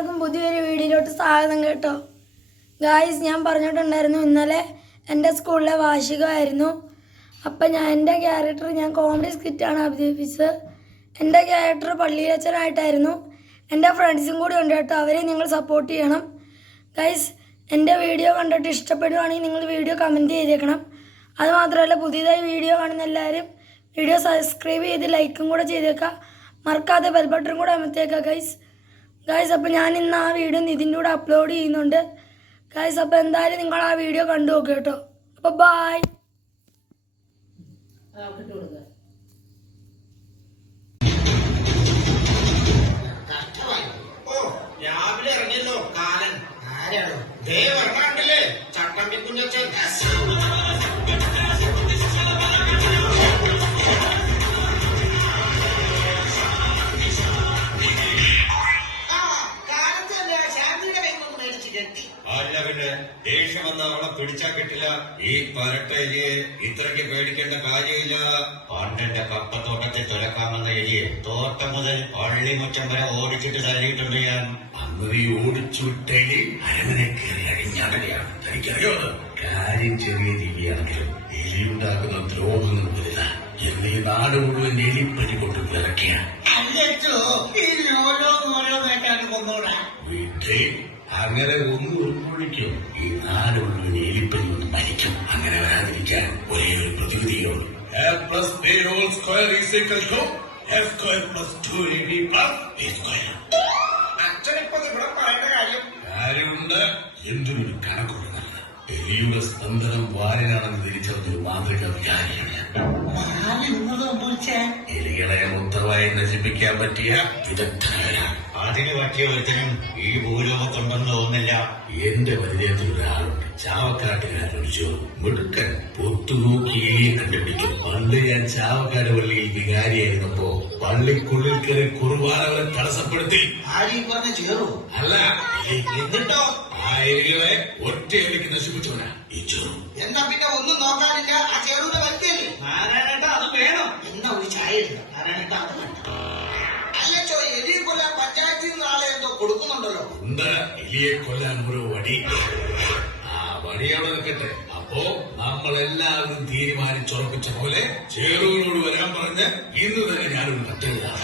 എല്ലാവർക്കും പുതിയൊരു വീഡിയോയിലോട്ട് സ്വാഗതം കേട്ടോ. ഗായ്സ്, ഞാൻ പറഞ്ഞിട്ടുണ്ടായിരുന്നു ഇന്നലെ എൻ്റെ സ്കൂളിലെ വാർഷികമായിരുന്നു. അപ്പം എൻ്റെ ക്യാരക്ടർ ഞാൻ കോമഡി സ്കിറ്റാണ് അവതരിപ്പിച്ചത്. എൻ്റെ ക്യാരക്ടർ പള്ളിയിലച്ചനായിട്ടായിരുന്നു. എൻ്റെ ഫ്രണ്ട്സും കൂടി ഉണ്ട് കേട്ടോ, അവരെ നിങ്ങൾ സപ്പോർട്ട് ചെയ്യണം. ഗായ്സ്, എൻ്റെ വീഡിയോ കണ്ടിട്ട് ഇഷ്ടപ്പെടുവാണെങ്കിൽ നിങ്ങൾ വീഡിയോ കമൻറ്റ് ചെയ്തേക്കണം. അതുമാത്രമല്ല, പുതിയതായി വീഡിയോ കാണുന്ന എല്ലാവരും വീഡിയോ സബ്സ്ക്രൈബ് ചെയ്ത് ലൈക്കും കൂടെ ചെയ്തേക്കാം. മറക്കാതെ ബെൽ ബട്ടൺ കൂടെ അമർത്തിയേക്കാം ഗൈസ്. അപ്പോൾ ഞാൻ ഇന്ന് ആ വീഡിയോ ഇതിൻ്റെ കൂടെ അപ്ലോഡ് ചെയ്യുന്നുണ്ട് ഗൈസ്. അപ്പോൾ എന്തായാലും നിങ്ങൾ ആ വീഡിയോ കണ്ടു നോക്കുക കേട്ടോ. അപ്പോൾ ബായ്. രാവിലെ ഇറങ്ങിയല്ലോ കാലൻ. വരണല്ലേ ചട്ടമ്പി കുഞ്ഞച്ചൻ. അല്ല പിന്നെ ദേഷ്യം വന്ന അവളെ പിടിച്ചാ കിട്ടില്ല. ഈ പരട്ട എലിയെ ഇത്രയ്ക്ക് പേടിക്കേണ്ട കാര്യമില്ല. പണ്ടെന്റെ കപ്പത്തോട്ടത്തിൽ തുലക്കാമെന്ന എലിയെ തോട്ടം മുതൽ പള്ളിമുറ്റം വരെ ഓടിച്ചിട്ട് തല്ലിയിട്ടുണ്ട് ഞാൻ. അന്ന് നീ ഓടിച്ചു വിട്ടേലി അരമനെ കയറി അഴിഞ്ഞാടലെയാണ്. തനിക്കറിയോ, കാര്യം ചെറിയ ജീവിയാണെങ്കിലും എലിയുണ്ടാക്കുന്ന ദ്രോഹങ്ങൾ വലുതാ. എന്നീ നാട് മുഴുവൻ എലിപ്പനി കൊണ്ട് വിലക്കിയ വീട്ടിൽ അങ്ങനെ ഒന്നും ഉൾക്കൊള്ളിക്കും. ഈ നാട് മുഴുവൻ എലിപ്പനി കൊണ്ട് മരിക്കും. അങ്ങനെ വരാതിരിക്കാൻ ഒരേ ഒരു പ്രതിവിധിയുള്ളൂ. അച്ഛനിപ്പോ ഇവിടെ പറയുന്ന കാര്യമുണ്ട്. എന്തിനൊരു കണക്കുണ്ട് നല്ലത്. എലിയുടെ സ്പന്ദനം വാരനാണെന്ന് തിരിച്ചറിഞ്ഞൊരു മാതൃക വിചാരിയാണ്. എലികളെ മൊത്തമായി നശിപ്പിക്കാൻ പറ്റിയ വിദഗ്ധനാണ്. അതിന് പറ്റിയ ഒരുത്തനും ഈ ഭൂലോകത്തുണ്ടെന്ന് തോന്നുന്നില്ല. എന്റെ പരിചയത്തിൽ ഒരാളുണ്ട്, ചാവക്കാട്ടുകാരൊഴിച്ചു മിടുക്കൻ. പൊത്തുനോക്കി എലിയെ കണ്ടുപിടിക്കും. പണ്ട് ഞാൻ ചാവക്കാട് പള്ളിയിൽ വികാരിയായിരുന്നപ്പോ പള്ളിക്കുള്ളിൽ കയറി കുർബാനകളെ തടസ്സപ്പെടുത്തി. അല്ല, എന്നിട്ടോ ആ എലികളെ ഒറ്റ എലിക്ക് നശിപ്പിച്ചവനാ ഈ ചെറു. എന്നാ പിന്നെ ഒന്നും നോക്കാനില്ല. ആ ചെറുവിന്റെ പറ്റിയല്ലേ നാരായണേട്ട, അത് വേണം. എന്നാ ഒരു ചായ എടുക്കാം. നാരായണേട്ട, അത് വേണ്ട. അല്ലച്ചോ, എലിയെ കൊല്ലാൻ പഞ്ചായത്തിൽ നിന്ന് ആളെ എന്തോ കൊടുക്കുന്നുണ്ടല്ലോ. ഉണ്ട്, എലിയെ കൊല്ലാൻ ഒരു വടി. ആ വടിയോടെ നിൽക്കട്ടെ. അപ്പോ നമ്മളെല്ലാവരും തീരുമാനിച്ചുറപ്പിച്ച പോലെ ചേറുവിനോട് വരാൻ പറഞ്ഞ് ഇന്ന് തന്നെ ഞാനൊരു കത്തെഴുതാം.